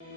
नमस्कार,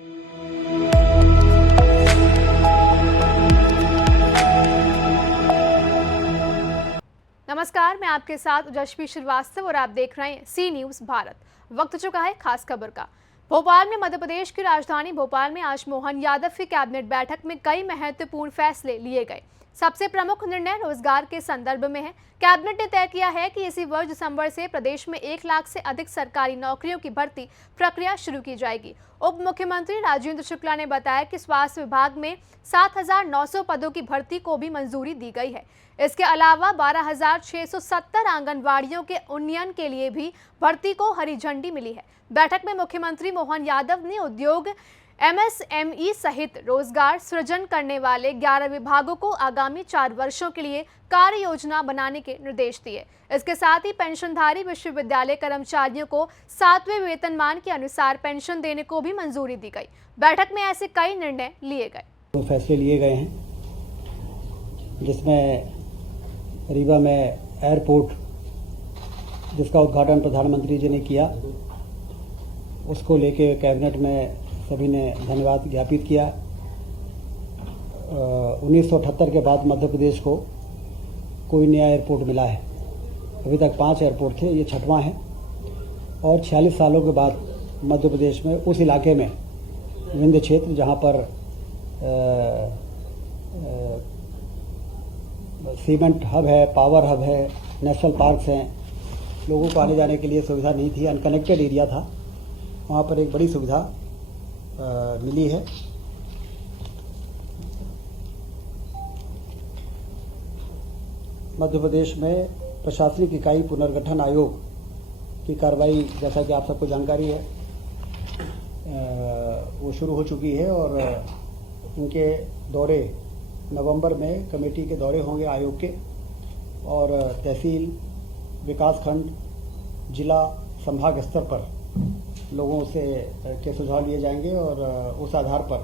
मैं आपके साथ यशवी श्रीवास्तव और आप देख रहे हैं सी न्यूज भारत। वक्त चुका है खास खबर का। भोपाल में मध्य प्रदेश की राजधानी भोपाल में आज मोहन यादव की कैबिनेट बैठक में कई महत्वपूर्ण फैसले लिए गए। सबसे प्रमुख निर्णय रोजगार के संदर्भ में है। कैबिनेट ने तय किया है कि इसी वर्ष दिसंबर से प्रदेश में 1 लाख से अधिक सरकारी नौकरियों की भर्ती प्रक्रिया शुरू की जाएगी। उप मुख्यमंत्री राजेंद्र शुक्ला ने बताया कि स्वास्थ्य विभाग में 7,900 पदों की भर्ती को भी मंजूरी दी गई है। इसके अलावा 12,670 आंगनवाड़ियों के उन्नयन के लिए भी भर्ती को हरी झंडी मिली है। बैठक में मुख्यमंत्री मोहन यादव ने उद्योग, MSME सहित रोजगार सृजन करने वाले 11 विभागों को आगामी 4 वर्षों के लिए कार्य योजना बनाने के निर्देश दिए। इसके साथ ही पेंशनधारी विश्वविद्यालय कर्मचारियों को 7वें वेतनमान के अनुसार पेंशन देने को भी मंजूरी दी गई। बैठक में ऐसे कई निर्णय लिए गए। फैसले लिए गए हैं, जिसमें रीवा में एयरपोर्ट, जिसका उद्घाटन प्रधानमंत्री जी ने किया, उसको लेके कैबिनेट में सभी ने धन्यवाद ज्ञापित किया। 1978 के बाद मध्य प्रदेश को कोई नया एयरपोर्ट मिला है। अभी तक 5 एयरपोर्ट थे, ये 6वां है। और 46 सालों के बाद मध्य प्रदेश में उस इलाके में विंध्य क्षेत्र, जहाँ पर सीमेंट हब है, पावर हब है, नेशनल पार्क्स हैं, लोगों को आने जाने के लिए सुविधा नहीं थी, अनकनेक्टेड एरिया था, वहाँ पर एक बड़ी सुविधा मिली है। मध्य प्रदेश में प्रशासनिक इकाई पुनर्गठन आयोग की कार्रवाई, जैसा कि आप सबको जानकारी है, वो शुरू हो चुकी है और इनके दौरे नवंबर में कमेटी के दौरे होंगे आयोग के, और तहसील, विकासखंड, जिला, संभाग स्तर पर लोगों से के सुझाव लिए जाएंगे और उस आधार पर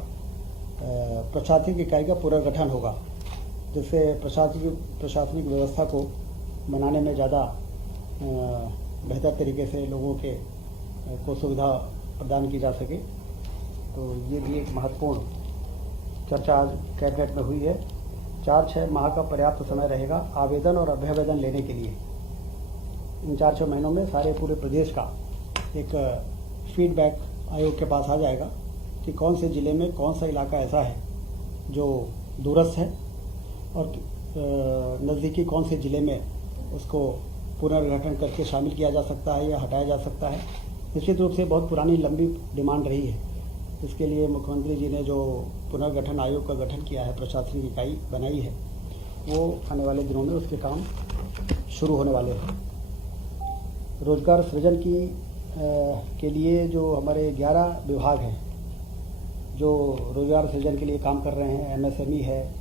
प्रशासनिक इकाई का पुनर्गठन होगा, जिससे प्रशासनिक व्यवस्था को बनाने में ज़्यादा बेहतर तरीके से लोगों को सुविधा प्रदान की जा सके। तो ये भी एक महत्वपूर्ण चर्चा आज कैबिनेट में हुई है। 4-6 माह का पर्याप्त समय रहेगा आवेदन और अभ्यावेदन लेने के लिए। इन 4-6 महीनों में सारे पूरे प्रदेश का एक फीडबैक आयोग के पास आ जाएगा कि कौन से ज़िले में कौन सा इलाका ऐसा है जो दूरस्थ है और नज़दीकी कौन से ज़िले में उसको पुनर्गठन करके शामिल किया जा सकता है या हटाया जा सकता है। निश्चित रूप से बहुत पुरानी लंबी डिमांड रही है। इसके लिए मुख्यमंत्री जी ने जो पुनर्गठन आयोग का गठन किया है, प्रशासनिक इकाई बनाई है, वो आने वाले दिनों में उसके काम शुरू होने वाले हैं। रोजगार सृजन के लिए जो हमारे 11 विभाग हैं जो रोजगार सृजन के लिए काम कर रहे हैं, MSME है,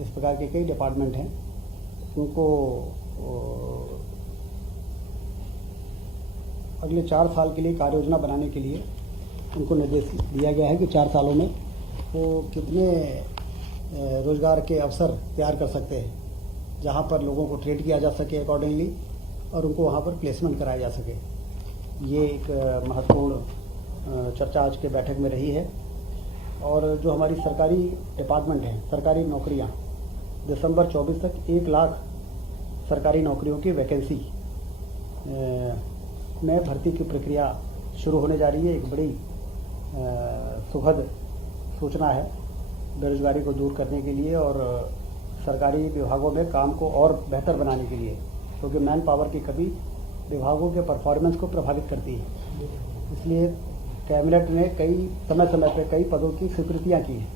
इस प्रकार के कई डिपार्टमेंट हैं, उनको अगले 4 साल के लिए कार्य योजना बनाने के लिए उनको निर्देश दिया गया है कि 4 सालों में वो कितने रोजगार के अवसर तैयार कर सकते हैं, जहाँ पर लोगों को ट्रेन किया जा सके अकॉर्डिंगली और उनको वहाँ पर प्लेसमेंट कराया जा सके। ये एक महत्वपूर्ण चर्चा आज के बैठक में रही है। और जो हमारी सरकारी डिपार्टमेंट हैं, सरकारी नौकरियाँ, दिसंबर 24 तक 1 लाख सरकारी नौकरियों की वैकेंसी में भर्ती की प्रक्रिया शुरू होने जा रही है। एक बड़ी सुखद सूचना है बेरोजगारी को दूर करने के लिए और सरकारी विभागों में काम को और बेहतर बनाने के लिए, क्योंकि मैन पावर की कमी विभागों के परफॉर्मेंस को प्रभावित करती है। इसलिए कैबिनेट ने समय समय पर कई पदों की स्वीकृतियाँ की हैं।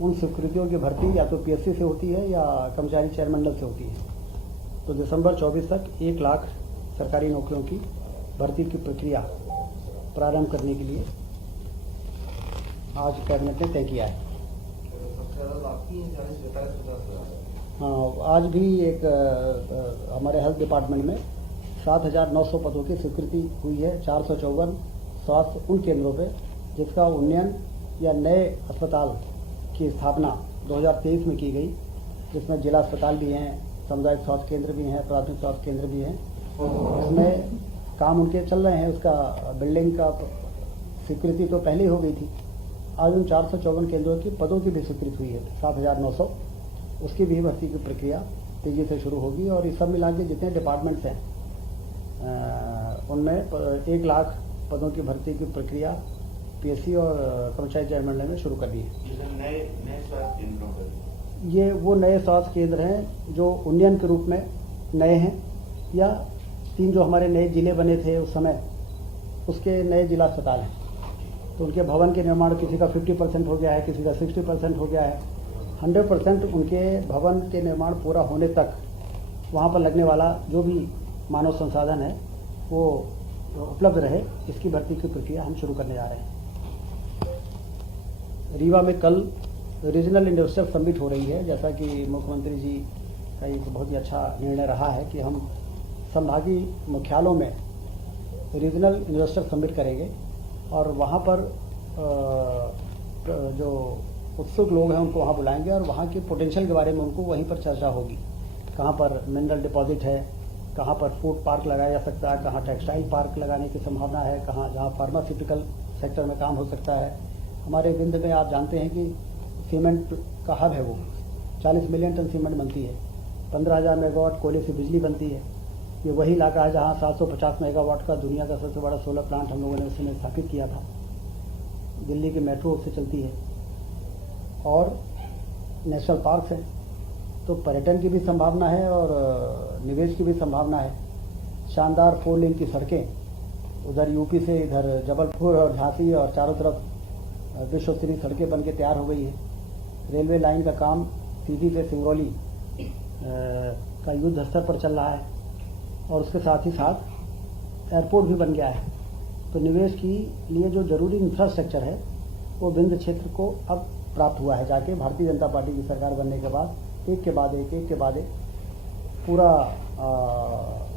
उन स्वीकृतियों की भर्ती या तो PSC से होती है या कर्मचारी चयन मंडल से होती है। तो दिसंबर 24 तक 1 लाख सरकारी नौकरियों की भर्ती की प्रक्रिया प्रारंभ करने के लिए आज कैबिनेट ने तय किया है। हाँ, आज भी एक हमारे हेल्थ डिपार्टमेंट में 7,900 पदों की स्वीकृति हुई है। 454 स्वास्थ्य उन केंद्रों पे जिसका उन्नयन या नए अस्पताल की स्थापना 2023 में की गई, जिसमें जिला अस्पताल भी हैं, सामुदायिक स्वास्थ्य केंद्र भी हैं, प्राथमिक स्वास्थ्य केंद्र भी हैं। इसमें काम उनके चल रहे हैं। उसका बिल्डिंग का स्वीकृति तो पहले ही हो गई थी, आज उन 454 केंद्रों की पदों की भी स्वीकृति हुई है 7,900। उसकी भी भर्ती की प्रक्रिया तेजी से शुरू होगी और ये सब मिला के जितने डिपार्टमेंट्स हैं उनमें 1 लाख पदों की भर्ती की प्रक्रिया पीएससी और कर्मचारी चयन मंडल में शुरू कर दी है। नए स्वास्थ्य केंद्रों पर ये वो नए स्वास्थ्य केंद्र हैं जो उन्नयन के रूप में नए हैं, या 3 जो हमारे नए जिले बने थे उस समय उसके नए जिला अस्पताल हैं। तो उनके भवन के निर्माण किसी का 50% हो गया है, किसी का 60% हो गया है। 100% उनके भवन के निर्माण पूरा होने तक वहाँ पर लगने वाला जो भी मानव संसाधन है वो उपलब्ध रहे, इसकी भर्ती की प्रक्रिया हम शुरू करने जा रहे हैं। रीवा में कल रीजनल इंडस्ट्रियल समिट हो रही है। जैसा कि मुख्यमंत्री जी का एक बहुत ही अच्छा निर्णय रहा है कि हम संभागीय मुख्यालयों में रीजनल इंडस्ट्रियल समिट करेंगे और वहाँ पर जो उत्सुक लोग हैं उनको वहाँ बुलाएंगे और वहाँ के पोटेंशियल के बारे में उनको वहीं पर चर्चा होगी। कहाँ पर मिनरल डिपॉजिट है, कहाँ पर फूड पार्क लगाया जा सकता है, कहाँ टेक्सटाइल पार्क लगाने की संभावना है, कहाँ जहाँ फार्मास्यूटिकल सेक्टर में काम हो सकता है। हमारे विंध्य में आप जानते हैं कि सीमेंट का हब है, वो 40 मिलियन टन सीमेंट बनती है, 15,000 मेगावाट कोयले से बिजली बनती है। ये वही इलाका है जहाँ 750 मेगावाट का दुनिया का सबसे बड़ा सोलर प्लांट हम लोगों ने उसमें स्थापित किया था। दिल्ली की मेट्रो उससे चलती है और नेशनल पार्क है। तो पर्यटन की भी संभावना है और निवेश की भी संभावना है। शानदार 4 लेन की सड़कें उधर यूपी से इधर जबलपुर और झांसी और चारों तरफ विश्व स्तरीय सड़कें बन के तैयार हो गई है। रेलवे लाइन का काम सीधी से सिंगरौली का युद्ध स्तर पर चल रहा है और उसके साथ ही साथ एयरपोर्ट भी बन गया है। तो निवेश के लिए जो जरूरी इंफ्रास्ट्रक्चर है वो विंध्य क्षेत्र को अब प्राप्त हुआ है। जाके भारतीय जनता पार्टी की सरकार बनने के बाद एक के बाद एक पूरा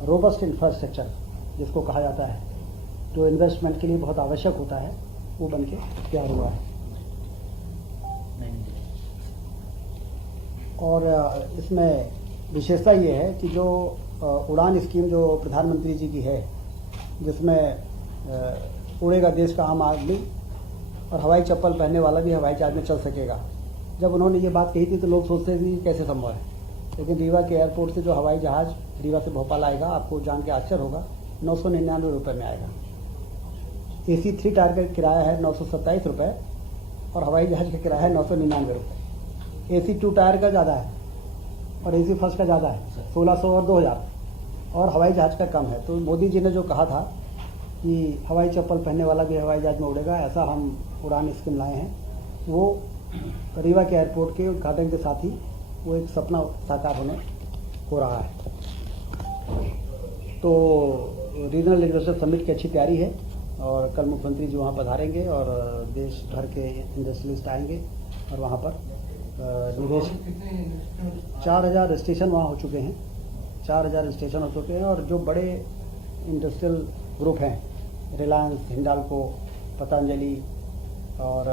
रोबस्ट इंफ्रास्ट्रक्चर जिसको कहा जाता है, जो इन्वेस्टमेंट के लिए बहुत आवश्यक होता है, वो बन के तैयार हुआ है। और इसमें विशेषता ये है कि जो उड़ान स्कीम जो प्रधानमंत्री जी की है, जिसमें उड़ेगा देश का आम आदमी और हवाई चप्पल पहनने वाला भी हवाई जहाज में चल सकेगा। जब उन्होंने ये बात कही थी तो लोग सोचते थे कि कैसे संभव है, लेकिन रीवा के एयरपोर्ट से जो हवाई जहाज रीवा से भोपाल आएगा, आपको जान के आश्चर्य होगा, 999 रुपये में आएगा। AC 3 टायर का किराया है 927 रुपये और हवाई जहाज का किराया है 999 रुपये। AC 2 टायर का ज़्यादा है और AC फर्स्ट का ज़्यादा है, 1600 और 2000, और हवाई जहाज का कम है। तो मोदी जी ने जो कहा था कि हवाई चप्पल पहनने वाला भी हवाई जहाज में उड़ेगा, ऐसा हम उड़ान स्कीम लाए हैं, वो रीवा के एयरपोर्ट के उद्घाटन के साथ ही वो एक सपना साकार होने हो रहा है। तो रीजनल इंडस्ट्रियल समिट की अच्छी तैयारी है और कल मुख्यमंत्री जी वहाँ पधारेंगे और देश भर के इंडस्ट्रियलिस्ट आएंगे और वहाँ पर निवेश 4,000 स्टेशन वहाँ हो चुके हैं, 4,000 स्टेशन हो चुके हैं। और जो बड़े इंडस्ट्रियल ग्रुप हैं, रिलायंस, हिंडाल्को, पतंजलि और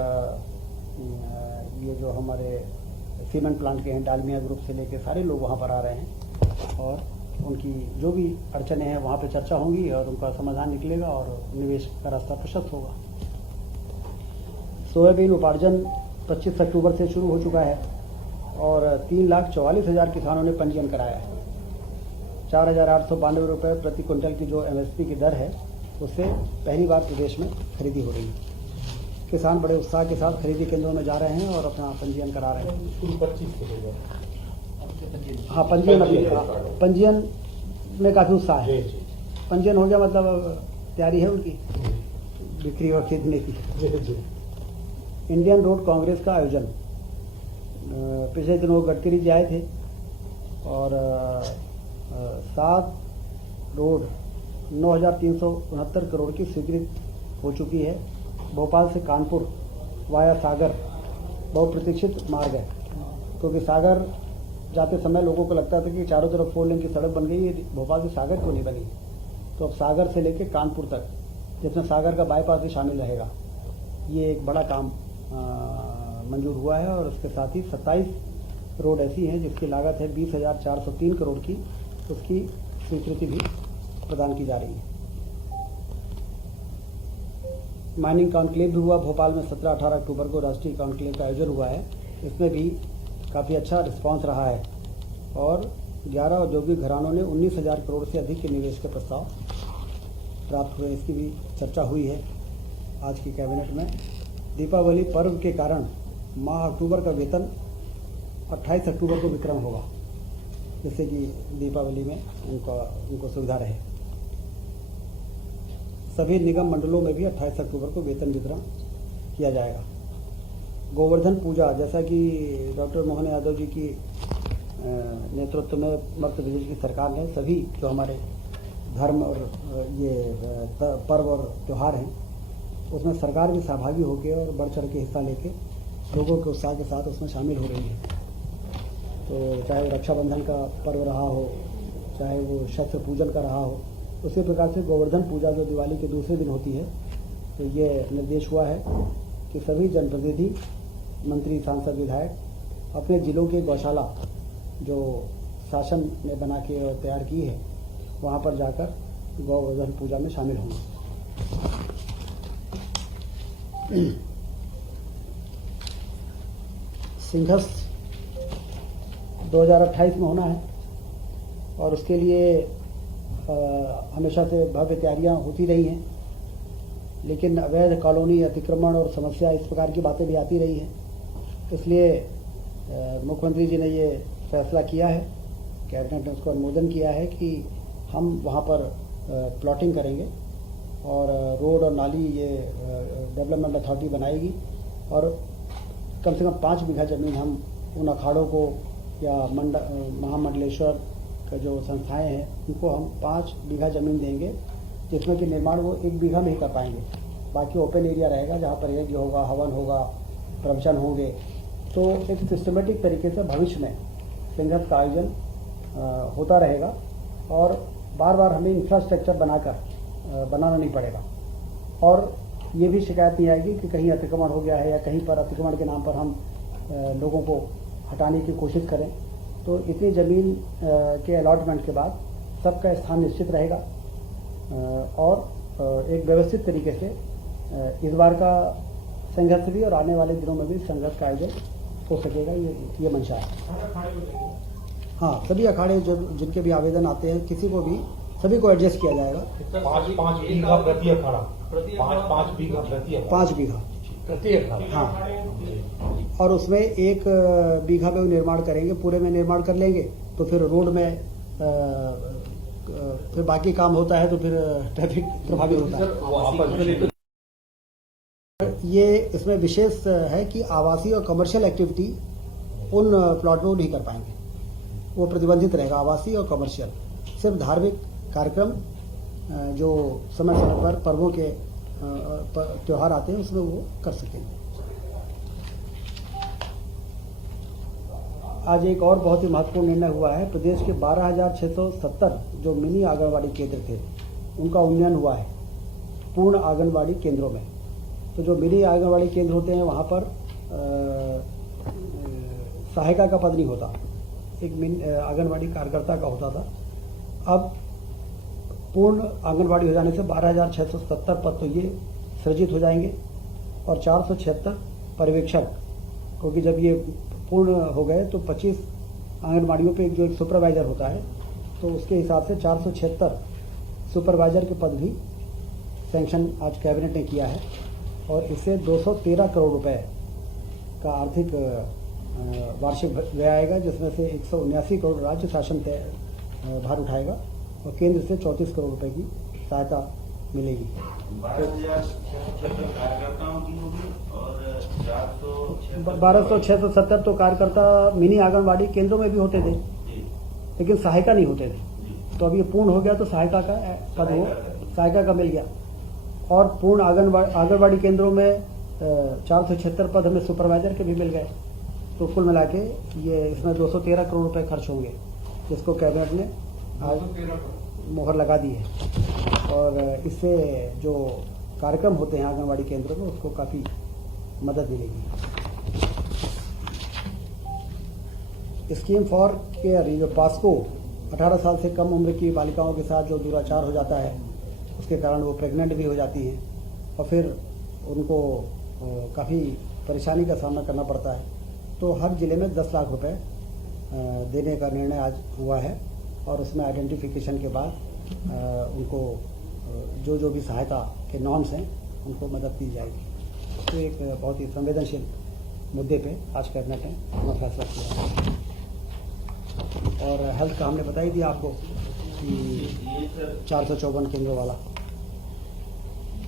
ये जो हमारे सीमेंट प्लांट के हैं, डालमिया ग्रुप से लेके सारे लोग वहाँ पर आ रहे हैं और उनकी जो भी अड़चने हैं वहाँ पे चर्चा होंगी और उनका समाधान निकलेगा और निवेश का रास्ता प्रशस्त होगा। सोयाबीन उपार्जन 25 अक्टूबर से शुरू हो चुका है और 3,44,000 किसानों ने पंजीयन कराया है। 4,892 रुपये प्रति क्विंटल की जो MSP की दर है उससे पहली बार प्रदेश में खरीदी हो रही है। किसान बड़े उत्साह के साथ खरीदी केंद्रों में जा रहे हैं और अपना पंजीयन करा रहे हैं। 25 हाँ, पंजीयन में काफ़ी उत्साह है। पंजीयन हो गया मतलब तैयारी है उनकी बिक्री और खरीदने की। इंडियन रोड कांग्रेस का आयोजन पिछले दिनों गडकरी जी आए थे और 7 रोड 9,369 करोड़ की स्वीकृति हो चुकी है। भोपाल से कानपुर वाया सागर बहुप्रतीक्षित मार्ग है, क्योंकि सागर जाते समय लोगों को लगता था कि चारों तरफ 4 लेन की सड़क बन गई है, भोपाल से सागर क्यों नहीं बनी। तो अब सागर से लेकर कानपुर तक, जिसमें सागर का बाईपास भी शामिल रहेगा, ये एक बड़ा काम मंजूर हुआ है। और उसके साथ ही 27 रोड ऐसी हैं जिसकी लागत है 20,403 करोड़ की, उसकी स्वीकृति भी प्रदान की जा रही है। माइनिंग कॉन्क्लेव भी हुआ भोपाल में 17-18 अक्टूबर को राष्ट्रीय कॉन्क्लेव का आयोजन हुआ है। इसमें भी काफ़ी अच्छा रिस्पांस रहा है और 11 औद्योगिक घरानों ने 19,000 करोड़ से अधिक के निवेश के प्रस्ताव प्राप्त हुए। इसकी भी चर्चा हुई है आज की कैबिनेट में। दीपावली पर्व के कारण माह अक्टूबर का वेतन 28 अक्टूबर को विक्रम होगा, जिससे कि दीपावली में उनको सुविधा रहे। सभी निगम मंडलों में भी 28 अक्टूबर को वेतन वितरण किया जाएगा। गोवर्धन पूजा, जैसा कि डॉक्टर मोहन यादव जी की नेतृत्व में मध्य प्रदेश की सरकार ने सभी जो हमारे धर्म और ये पर्व और त्यौहार हैं उसमें सरकार भी सहभागी होकर और बढ़ चढ़ के हिस्सा लेके लोगों के उत्साह के साथ उसमें शामिल हो रही है। तो चाहे वो रक्षाबंधन का पर्व रहा हो, चाहे वो शस्त्र पूजन का रहा हो, उसी प्रकार से गोवर्धन पूजा जो दिवाली के दूसरे दिन होती है, तो ये निर्देश हुआ है कि सभी जनप्रतिनिधि, मंत्री, सांसद, विधायक अपने जिलों के गौशाला जो शासन ने बना के और तैयार की है वहाँ पर जाकर गोवर्धन पूजा में शामिल होंगे। सिंघस 2028 में होना है और उसके लिए हमेशा से भव्य तैयारियां होती रही हैं, लेकिन अवैध कॉलोनी, अतिक्रमण और समस्या, इस प्रकार की बातें भी आती रही हैं। इसलिए मुख्यमंत्री जी ने ये फैसला किया है, कैबिनेट ने उसको अनुमोदन किया है कि हम वहाँ पर प्लॉटिंग करेंगे और रोड और नाली ये डेवलपमेंट अथॉरिटी बनाएगी और कम से कम 5 बीघा ज़मीन हम उन अखाड़ों को या महामंडलेश्वर का जो संस्थाएं हैं उनको हम 5 बीघा ज़मीन देंगे, जिसमें कि निर्माण वो 1 बीघा में ही कर पाएंगे। बाकी ओपन एरिया रहेगा जहाँ पर यज्ञ होगा, हवन होगा, प्रवचन होंगे। तो एक सिस्टमेटिक तरीके से भविष्य में सिंघस का आयोजन होता रहेगा और बार बार हमें इंफ्रास्ट्रक्चर बनाना नहीं पड़ेगा और ये भी शिकायत नहीं आएगी कि कहीं अतिक्रमण हो गया है या कहीं पर अतिक्रमण के नाम पर हम लोगों को हटाने की कोशिश करें। तो इतनी ज़मीन के अलॉटमेंट के बाद सबका स्थान निश्चित रहेगा और एक व्यवस्थित तरीके से इस बार का संघर्ष भी और आने वाले दिनों में भी संघर्ष का आयोजन हो सकेगा, ये मंशा है। हाँ, सभी अखाड़े जो जिनके भी आवेदन आते हैं किसी को भी सभी को एडजस्ट किया जाएगा। 5 बीघा प्रति अखाड़ा, 5 बीघा प्रति अखाड़ा, 5 बीघा प्रति अखाड़ा। हाँ, और उसमें 1 बीघा में निर्माण करेंगे, पूरे में निर्माण कर लेंगे तो फिर रोड में फिर बाकी काम होता है तो फिर ट्रैफिक प्रभावित होता है। ये इसमें विशेष है कि आवासीय और कमर्शियल एक्टिविटी उन प्लॉट में वो नहीं कर पाएंगे, वो प्रतिबंधित रहेगा। आवासीय और कमर्शियल सिर्फ धार्मिक कार्यक्रम जो समय समय पर पर्वों के त्यौहार आते हैं उसमें वो कर सकेंगे। आज एक और बहुत ही महत्वपूर्ण निर्णय हुआ है। प्रदेश के 12,670 जो मिनी आंगनबाड़ी केंद्र थे उनका उन्नयन हुआ है पूर्ण आंगनबाड़ी केंद्रों में। तो जो मिनी आंगनबाड़ी केंद्र होते हैं वहाँ पर सहायिका का पद नहीं होता, एक आंगनबाड़ी कार्यकर्ता का होता था। अब पूर्ण आंगनबाड़ी हो जाने से 12,670 पद तो ये सृजित हो जाएंगे और 476 पर्यवेक्षक, क्योंकि जब ये पूर्ण हो गए तो 25 आंगनबाड़ियों पे जो एक सुपरवाइजर होता है तो उसके हिसाब से 476 सुपरवाइजर के पद भी सैंक्शन आज कैबिनेट ने किया है और इससे 213 करोड़ रुपए का आर्थिक वार्षिक व्यय आएगा, जिसमें से 179 करोड़ राज्य शासन भार उठाएगा और केंद्र से 34 करोड़ रुपए की सहायता मिलेगी। 12,670 तो कार्यकर्ता मिनी आंगनबाड़ी केंद्रों में भी होते थे लेकिन सहायिका नहीं होते थे। तो अब ये पूर्ण हो गया तो सहायिका का पद वो सहायिका का मिल गया और पूर्ण आंगनबाड़ी केंद्रों में 476 पद हमें सुपरवाइजर के भी मिल गए। तो कुल मिला के ये इसमें 213 करोड़ रुपए खर्च होंगे, जिसको कैबिनेट ने आज मोहर लगा दी है और इससे जो कार्यक्रम होते हैं आंगनबाड़ी केंद्रों में उसको काफ़ी मदद मिलेगी। स्कीम फॉर केयर, जो पास्को 18 साल से कम उम्र की बालिकाओं के साथ जो दुराचार हो जाता है उसके कारण वो प्रेग्नेंट भी हो जाती हैं और फिर उनको काफ़ी परेशानी का सामना करना पड़ता है। तो हर ज़िले में 10 लाख रुपए देने का निर्णय आज हुआ है और उसमें आइडेंटिफिकेशन के बाद उनको जो भी सहायता के नॉर्म्स हैं उनको मदद दी जाएगी। तो एक बहुत ही संवेदनशील मुद्दे पे आज कैबिनेट ने अपना फैसला किया। और हेल्थ का हमने बताई दिया आपको कि 454 केंद्रों वाला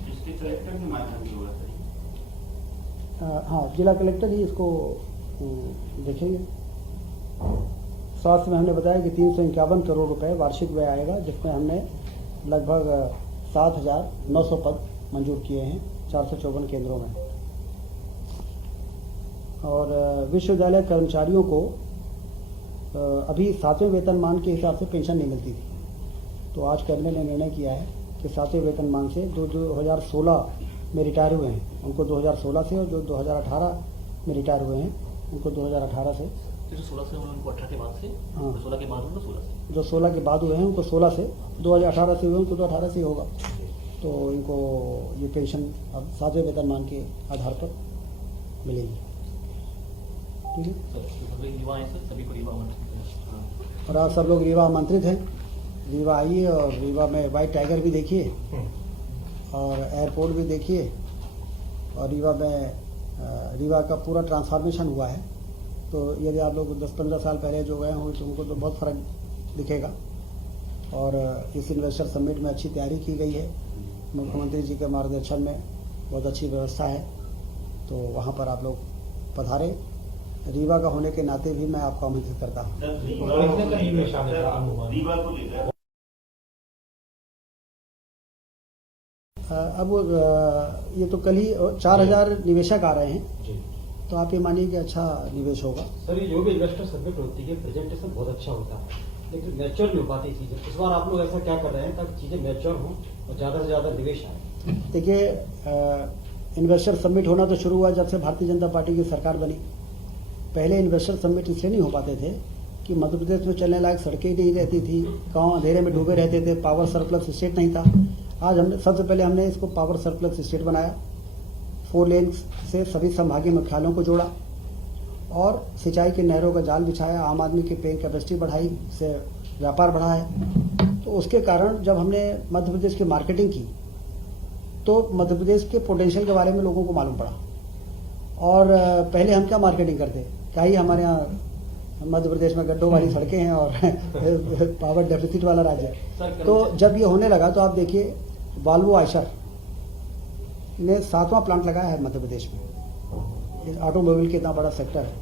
डिस्ट्रिक्ट कलेक्टर के माध्यम से होगा सर। हाँ, जिला कलेक्टर ही इसको देखेंगे। स्वास्थ्य में हमने बताया कि 351 करोड़ रुपए वार्षिक व्यय आएगा, जिसमें हमने लगभग 7,900 पद मंजूर किए हैं 454 केंद्रों में। और विश्वविद्यालय कर्मचारियों को अभी 7वें वेतनमान के हिसाब से पेंशन नहीं मिलती थी, तो आज कैबिनेट ने निर्णय किया है कि 7वें वेतनमान से जो 2016 में रिटायर हुए हैं उनको 2016 से, और जो 2018 में रिटायर हुए हैं उनको 2018 से, जो 16 से उनको 18 के बाद से, हाँ, 16 के बाद उनको 16 से, जो 16 के बाद हुए हैं उनको 16 से, 2018 से हुए उनको तो 18 से ही होगा। तो इनको ये पेंशन अब 7वें वेतनमान के आधार पर मिलेगी। ठीक है, सभी युवा हैं सर, सभी को युवा आमंत्रित और आप सब लोग रीवा आमंत्रित हैं। रीवा आइए और रीवा में वाइट टाइगर भी देखिए और एयरपोर्ट भी देखिए। और रीवा में रीवा का पूरा ट्रांसफॉर्मेशन हुआ है, तो यदि आप लोग 10-15 साल पहले जो गए हों तो उनको तो बहुत फ़र्क दिखेगा। और इस इन्वेस्टर समिट में अच्छी तैयारी की गई है, मुख्यमंत्री जी के मार्गदर्शन में बहुत अच्छी व्यवस्था है, तो वहाँ पर आप लोग पधारें। रीवा का होने के नाते भी मैं आपको आमंत्रित करता हूँ। रीवा को लेकर अब ये तो कल ही 4,000 निवेशक आ रहे हैं, तो आप ये मानिए कि अच्छा निवेश होगा। सर, ये जो भी इन्वेस्टर समिट होती है प्रेजेंटेशन बहुत अच्छा होता है, लेकिन मैच्योर नहीं हो पाती चीजें। इस बार आप लोग ऐसा क्या कर रहे हैं ताकि चीजें मैच्योर हों और ज्यादा से ज्यादा निवेश आए? देखिए, इन्वेस्टर समिट होना तो शुरू हुआ जब से भारतीय जनता पार्टी की सरकार बनी। पहले इन्वेस्टर समिट इसलिए नहीं हो पाते थे कि मध्य प्रदेश में चलने लायक सड़कें नहीं रहती थी, गाँव अंधेरे में डूबे रहते थे, पावर सरप्लस स्टेट नहीं था। आज हमने सबसे पहले इसको पावर सरप्लस स्टेट बनाया, 4 लेन से सभी संभागीय मुख्यालयों को जोड़ा और सिंचाई के नहरों का जाल बिछाया, आम आदमी की पेइंग कैपेसिटी बढ़ाई, से व्यापार बढ़ा है। तो उसके कारण जब हमने मध्य प्रदेश की मार्केटिंग की तो मध्य प्रदेश के पोटेंशियल के बारे में लोगों को मालूम पड़ा। और पहले हम क्या मार्केटिंग करते, क्या ही हमारे यहाँ मध्य प्रदेश में गड्ढों वाली सड़कें हैं और पावर डेफिसिट वाला राज्य है। तो जब ये होने लगा तो आप देखिए, वॉल्वो आयशर ने 7वां प्लांट लगाया है मध्य प्रदेश में। ऑटोमोबाइल के इतना बड़ा सेक्टर है।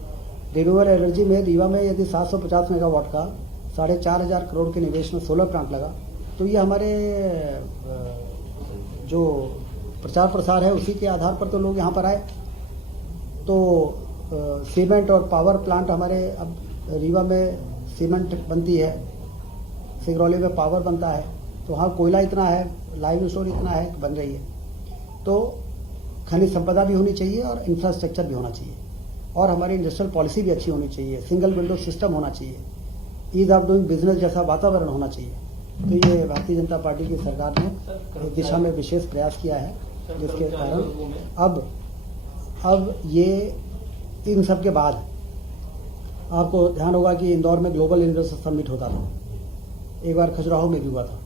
रिन्यूएबल एनर्जी में रीवा में यदि 750 मेगावाट का 4,500 करोड़ के निवेश में सोलर प्लांट लगा, तो ये हमारे जो प्रचार प्रसार है उसी के आधार पर तो लोग यहाँ पर आए। तो सीमेंट और पावर प्लांट हमारे अब रीवा में सीमेंट बनती है, सिगरौली में पावर बनता है, तो वहाँ कोयला इतना है, लाइव स्टोर इतना है, बन रही है। तो खनिज संपदा भी होनी चाहिए और इंफ्रास्ट्रक्चर भी होना चाहिए, और हमारी इंडस्ट्रियल पॉलिसी भी अच्छी होनी चाहिए, सिंगल विंडो सिस्टम होना चाहिए, ईज ऑफ डूइंग बिजनेस जैसा वातावरण होना चाहिए। तो ये भारतीय जनता पार्टी की सरकार ने इस दिशा में विशेष प्रयास किया है, जिसके कारण अब ये इन सब के बाद आपको ध्यान होगा कि इंदौर में ग्लोबल इन्वेस्टर समिट होता था, एक बार खजुराहो में भी हुआ था,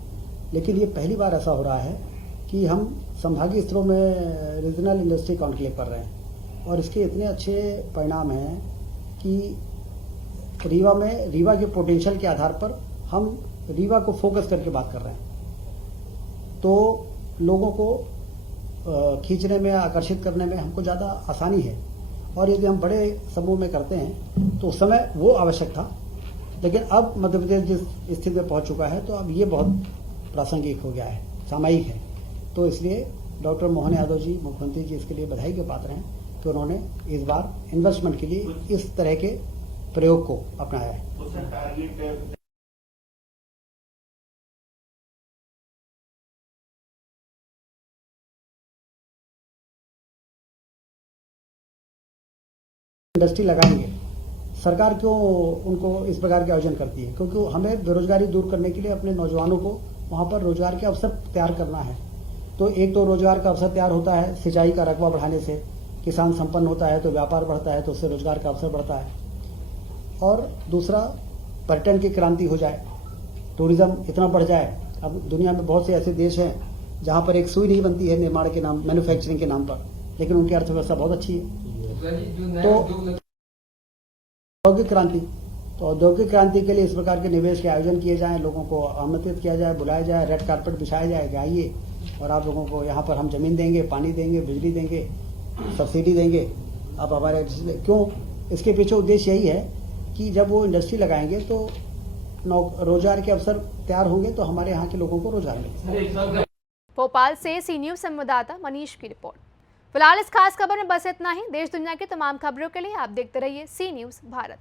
लेकिन ये पहली बार ऐसा हो रहा है कि हम संभागीय स्तरों में रीजनल इंडस्ट्री कॉन्क्लेव कर रहे हैं। और इसके इतने अच्छे परिणाम हैं कि रीवा के पोटेंशियल के आधार पर हम रीवा को फोकस करके बात कर रहे हैं, तो लोगों को खींचने में, आकर्षित करने में हमको ज़्यादा आसानी है। और यदि हम बड़े समूह में करते हैं तो उस समय वो आवश्यक था, लेकिन अब मध्य प्रदेश जिस स्थिति में पहुंच चुका है तो अब ये बहुत प्रासंगिक हो गया है, सामयिक है। तो इसलिए डॉक्टर मोहन यादव जी, मुख्यमंत्री जी, इसके लिए बधाई के पात्र हैं कि उन्होंने इस बार इन्वेस्टमेंट के लिए इस तरह के प्रयोग को अपनाया है। उसका टारगेट इंडस्ट्री लगाएंगे, सरकार क्यों उनको इस प्रकार के आयोजन करती है? क्योंकि हमें बेरोजगारी दूर करने के लिए अपने नौजवानों को वहाँ पर रोजगार के अवसर तैयार करना है। तो एक तो रोजगार का अवसर तैयार होता है, सिंचाई का रकबा बढ़ाने से किसान संपन्न होता है, तो व्यापार बढ़ता है, तो उससे रोजगार का अवसर बढ़ता है। और दूसरा, पर्यटन की क्रांति हो जाए, टूरिज्म इतना बढ़ जाए। अब दुनिया में बहुत से ऐसे देश हैं जहां पर एक सुई नहीं बनती है निर्माण के नाम, मैन्युफैक्चरिंग के नाम पर, लेकिन उनकी अर्थव्यवस्था बहुत अच्छी है। तो औद्योगिक क्रांति, तो औद्योगिक क्रांति के लिए इस प्रकार के निवेश के आयोजन किए जाएं, लोगों को आमंत्रित किया जाए, बुलाया जाए, रेड कारपेट बिछाया जाए कि आइए और आप लोगों को यहाँ पर हम जमीन देंगे, पानी देंगे, बिजली देंगे, सब्सिडी देंगे, आप हमारे क्यों। इसके पीछे उद्देश्य यही है कि जब वो इंडस्ट्री लगाएंगे तो रोजगार के अवसर तैयार होंगे, तो हमारे यहाँ के लोगों को रोजगार मिलेगा। भोपाल से सी न्यूज़ संवाददाता मनीष की रिपोर्ट। फिलहाल इस खास खबर में बस इतना ही। देश दुनिया की तमाम खबरों के लिए आप देखते रहिए सी न्यूज़ भारत।